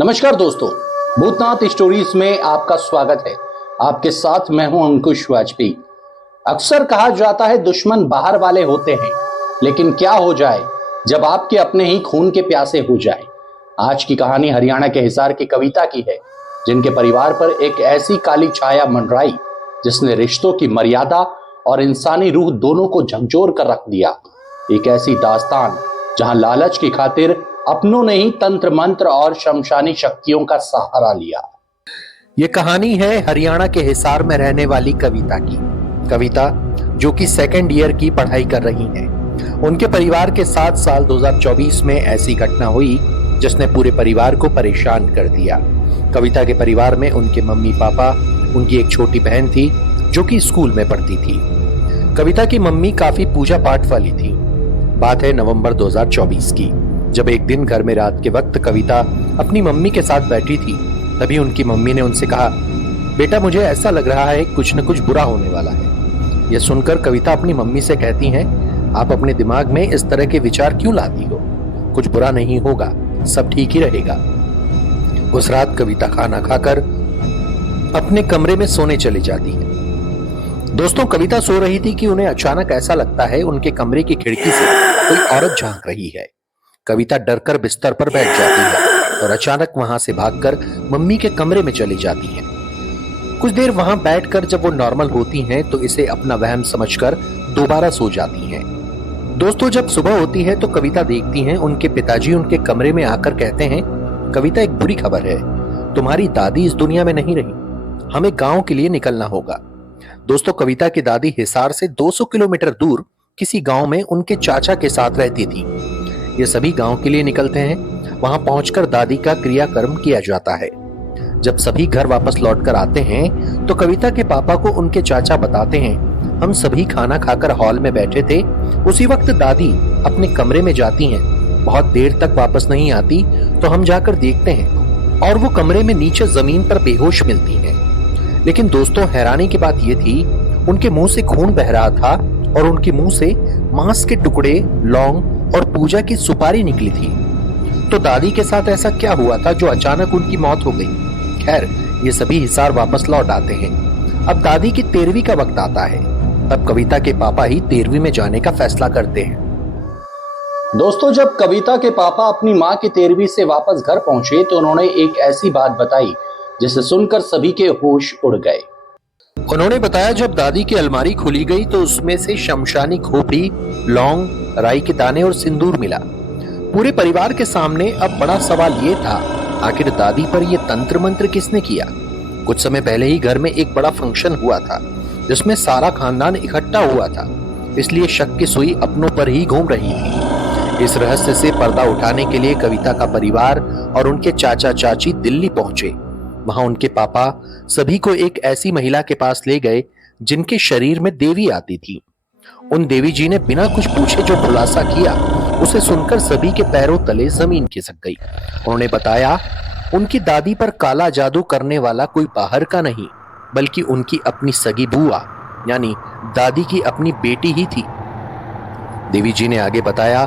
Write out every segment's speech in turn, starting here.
नमस्कार दोस्तों, भूतनाथ स्टोरीज में आपका स्वागत है। आपके साथ मैं हूं अंकुश वाजपेयी। अक्सर कहा जाता है दुश्मन बाहर वाले होते हैं, लेकिन क्या हो जाए जब आपके अपने ही खून के प्यासे हो जाए। आज की कहानी हरियाणा के हिसार की कविता की है, जिनके परिवार पर एक ऐसी काली छाया मंडराई जिसने रिश्तों की मर्यादा और इंसानी रूह दोनों को झकझोर कर रख दिया। एक ऐसी दास्तान जहां लालच की खातिर अपनों ने ही तंत्र मंत्र और शमशानी शक्तियों का सहारा लिया। ये कहानी है हरियाणा के हिसार में रहने वाली कविता की। कविता जो कि सेकंड ईयर की पढ़ाई कर रही है। उनके परिवार के साथ साल 2024 में ऐसी घटना हुई जिसने पूरे परिवार को परेशान कर दिया। कविता के परिवार में उनके मम्मी पापा, उनकी एक छोटी बहन थी जो कि स्कूल में पढ़ती थी। कविता की मम्मी काफी पूजा पाठ वाली थी। बात है नवंबर 2024 की, जब एक दिन घर में रात के वक्त कविता अपनी मम्मी के साथ बैठी थी। तभी उनकी मम्मी ने उनसे कहा, बेटा मुझे ऐसा लग रहा है कुछ न कुछ बुरा होने वाला है। यह सुनकर कविता अपनी मम्मी से कहती हैं, आप अपने दिमाग में इस तरह के विचार क्यों लाती हो? कुछ बुरा नहीं होगा, सब ठीक ही रहेगा। उस रात कविता खाना खाकर अपने कमरे में सोने चली जाती है। दोस्तों, कविता सो रही थी कि उन्हें अचानक ऐसा लगता है उनके कमरे की खिड़की से कोई औरत झांक रही है। कविता डरकर बिस्तर पर बैठ जाती है और अचानक वहां से भागकर मम्मी के कमरे में चली जाती है। कुछ देर वहां बैठकर जब वो नॉर्मल होती हैं तो इसे अपना वहम समझकर दोबारा सो जाती हैं। दोस्तों, जब सुबह होती है तो कविता देखती हैं उनके पिताजी उनके कमरे में आकर कहते हैं, कविता एक बुरी खबर है, तुम्हारी दादी इस दुनिया में नहीं रही, हमें गांव के लिए निकलना होगा। दोस्तों, कविता की दादी हिसार से 200 किलोमीटर दूर किसी गांव में उनके चाचा के साथ रहती थी। ये सभी गांव के लिए निकलते हैं। वहां पहुंचकर दादी का क्रियाकर्म किया जाता है। जब सभी घर वापस लौटकर आते हैं तो कविता के पापा को उनके चाचा बताते हैं, हम सभी खाना खाकर हॉल में बैठे थे, उसी वक्त दादी अपने कमरे में जाती हैं, बहुत देर तक वापस नहीं आती तो हम जाकर देखते हैं और वो कमरे में नीचे जमीन पर बेहोश मिलती हैं। लेकिन दोस्तों, हैरानी की बात ये थी, उनके मुंह से खून बह रहा था और उनके मुंह से मांस के टुकड़े, लौंग और पूजा की सुपारी निकली थी। तो दादी के साथ ऐसा क्या हुआ था जो अचानक उनकी मौत हो गई? खैर, ये सभी हिसार वापस लौट आते हैं। अब दादी की 13वीं का वक्त आता है। तब कविता के पापा ही 13वीं में जाने का फैसला करते हैं। दोस्तों, जब कविता के पापा अपनी माँ की 13वीं से वापस घर पहुंचे तो उन्होंने एक ऐसी बात बताई जिसे सुनकर सभी के होश उड़ गए। उन्होंने बताया, जब दादी की अलमारी खुली गई तो उसमें से शमशानी खोपड़ी, लौंग, राई के दाने और सिंदूर मिला। पूरे परिवार के सामने अब बड़ा सवाल ये था, आखिर दादी पर यह तंत्र मंत्र किसने किया? कुछ समय पहले ही घर में एक बड़ा फंक्शन हुआ था जिसमें सारा खानदान इकट्ठा हुआ था, इसलिए शक की सुई अपनों पर ही घूम रही थी। इस रहस्य से पर्दा उठाने के लिए कविता का परिवार और उनके चाचा चाची दिल्ली पहुंचे। वहां उनके पापा सभी को एक ऐसी महिला के पास ले गए जिनके शरीर में देवी आती थी। उन देवी जी ने बिना कुछ पूछे जो खुलासा किया, उसे सुनकर सभी के पैरों तले जमीन खिसक गई। उन्होंने बताया, उनकी दादी पर काला जादू करने वाला कोई बाहर का नहीं, बल्कि उनकी अपनी सगी बुआ यानी दादी की अपनी बेटी ही थी। देवी जी ने आगे बताया,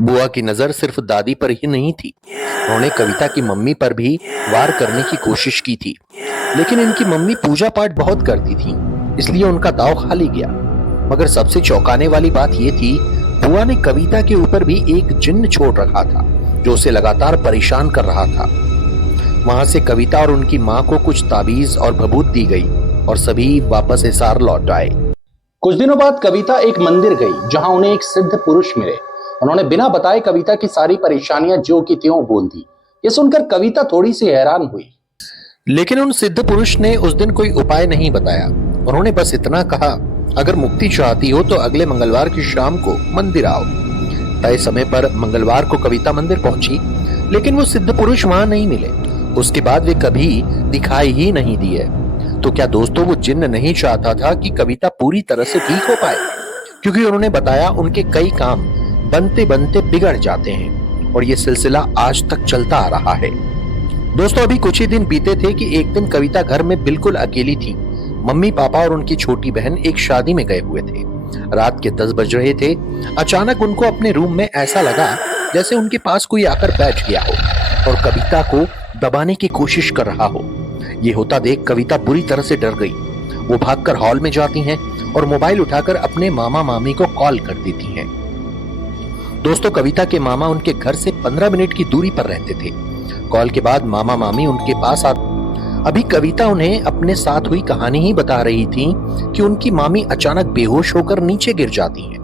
बुआ की नजर सिर्फ दादी पर ही नहीं थी, उन्होंने कविता की मम्मी पर भी वार करने की कोशिश की थी। लेकिन इनकी मम्मी पूजा पाठ बहुत करती थी, इसलिए उनका दांव खाली गया। मगर सबसे चौंकाने वाली बात यह थी, बुआ ने कविता के ऊपर भी एक जिन्न छोड़ रखा था जो उसे लगातार परेशान कर रहा था। वहां से कविता और उनकी माँ को कुछ ताबीज और भभूत दी गई और सभी वापस हिसार लौट आए। कुछ दिनों बाद कविता एक मंदिर गई जहां उन्हें एक सिद्ध पुरुष मिले। उन्होंने बिना बताए कविता की सारी परेशानियां ज्यों की त्यों बोल दी। ये सुनकर कविता थोड़ी सी हैरान हुई। लेकिन उन सिद्ध पुरुष ने उस दिन कोई उपाय नहीं बताया। उन्होंने बस इतना कहा, अगर मुक्ति चाहती हो तो अगले मंगलवार की शाम को मंदिर आओ। तय समय पर मंगलवार को कविता मंदिर पहुंची, लेकिन वो सिद्ध पुरुष वहां नहीं मिले। उसके बाद वे कभी दिखाई ही नहीं दिए। तो क्या दोस्तों, वो जिन्न नहीं चाहता था कि कविता पूरी तरह से ठीक हो पाए? क्योंकि उन्होंने बताया, उनके कई काम बनते बनते बिगड़ जाते हैं और ये सिलसिला आज तक चलता आ रहा है। दोस्तों, अभी कुछ ही दिन बीते थे कि एक दिन कविता घर में बिल्कुल अकेली थी। मम्मी पापा और उनकी छोटी बहन एक शादी में गए हुए थे। रात के 10 बज रहे थे। अचानक उनको अपने रूम में ऐसा लगा जैसे उनके पास कोई आकर बैठ गया हो और कविता को दबाने की कोशिश कर रहा हो। ये होता देख कविता बुरी तरह से डर गई। वो भागकर हॉल में जाती हैं और मोबाइल उठाकर अपने मामा मामी को कॉल कर देती हैं। दोस्तों, कविता के मामा उनके घर से 15 मिनट की दूरी पर रहते थे। कॉल के बाद मामा मामी उनके पास अभी कविता उन्हें अपने साथ हुई कहानी ही बता रही थी कि उनकी मामी अचानक बेहोश होकर नीचे गिर जाती हैं।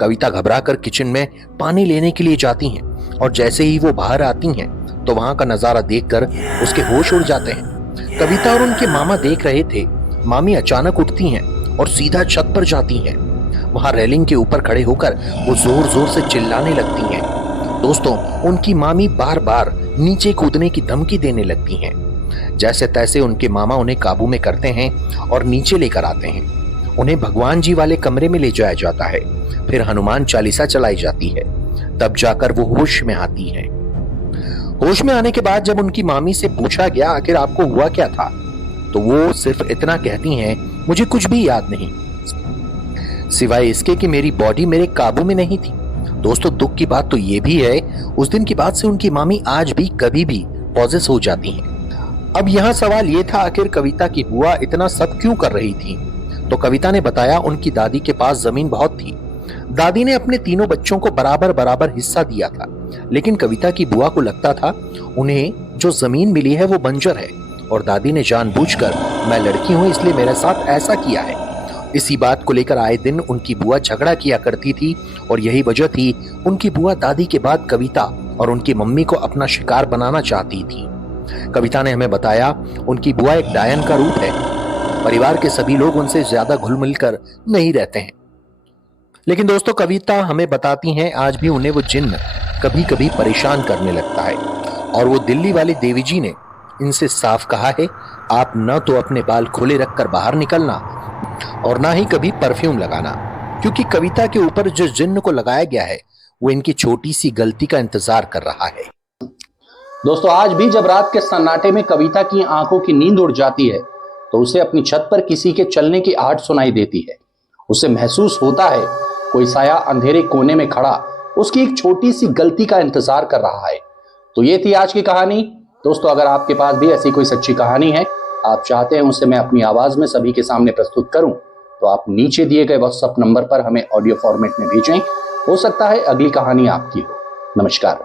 कविता घबराकर किचन में पानी लेने के लिए जाती हैं और जैसे ही वो बाहर आती हैं तो वहां का नजारा देखकर उसके होश उड़ जाते हैं। कविता और उनके मामा देख रहे थे। मामी अचानक उठती हैं और सीधा छत पर जाती हैं। वहां रेलिंग के ऊपर खड़े होकर वो जोर जोर से चिल्लाने लगती हैं। दोस्तों, उनकी मामी बार बार नीचे कूदने की धमकी देने लगती हैं। जैसे तैसे उनके मामा उन्हें काबू में करते हैं और नीचे लेकर आते हैं। उन्हें भगवान जी वाले कमरे में ले जाया जाता है। फिर हनुमान चालीसा चलाई जाती है। तब जाकर वो होश में आती हैं। होश में आने के बाद जब उनकी मामी से पूछा गया आखिर आपको हुआ क्या था, तो वो सिर्फ इतना कहती हैं, मुझे कुछ भी याद नहीं, सिवाय इसके कि मेरी बॉडी मेरे काबू में नहीं थी। दोस्तों, दुख की बात तो ये भी है, उस दिन के बाद से उनकी मामी आज भी कभी भी पॉजेस हो जाती हैं। अब यहाँ सवाल ये था, आखिर कविता की बुआ इतना सब क्यों कर रही थी? तो कविता ने बताया उनकी दादी के पास जमीन बहुत थी। दादी ने अपने तीनों बच्चों को बराबर बराबर हिस्सा दिया था, लेकिन कविता की बुआ को लगता था उन्हें जो जमीन मिली है वो बंजर है और दादी ने जानबूझकर, मैं लड़की हूं इसलिए मेरे साथ ऐसा किया है। इसी बात को लेकर आए दिन उनकी बुआ झगड़ा किया करती थी और यही वजह थी उनकी बुआ दादी के बाद कविता और उनकी मम्मी को अपना शिकार बनाना चाहती थी। कविता ने हमें बताया उनकी बुआ एक डायन का रूप है। परिवार के सभी लोग उनसे ज्यादा घुल मिल कर नहीं रहते हैं। लेकिन दोस्तों, कविता हमें बताती हैं आज भी उन्हें वो जिन्न कभी कभी परेशान करने लगता है और वो दिल्ली वाली देवी जी ने इनसे साफ कहा है, आप न तो अपने बाल खुले रखकर बाहर निकलना और ना ही कभी परफ्यूम लगाना, क्योंकि कविता के ऊपर जिस जिन्न को लगाया गया है वो इनकी छोटी सी गलती का इंतजार कर रहा है। दोस्तों, आज भी जब रात के सन्नाटे में कविता की आंखों की नींद उड़ जाती है तो उसे अपनी छत पर किसी के चलने की आहट सुनाई देती है। उसे महसूस होता है कोई साया अंधेरे कोने में खड़ा उसकी एक छोटी सी गलती का इंतजार कर रहा है। तो ये थी आज की कहानी। दोस्तों, अगर आपके पास भी ऐसी कोई सच्ची कहानी है, आप चाहते हैं उसे मैं अपनी आवाज में सभी के सामने प्रस्तुत करूं, तो आप नीचे दिए गए व्हाट्सएप नंबर पर हमें ऑडियो फॉर्मेट में भेजें। हो सकता है अगली कहानी आपकी हो। नमस्कार।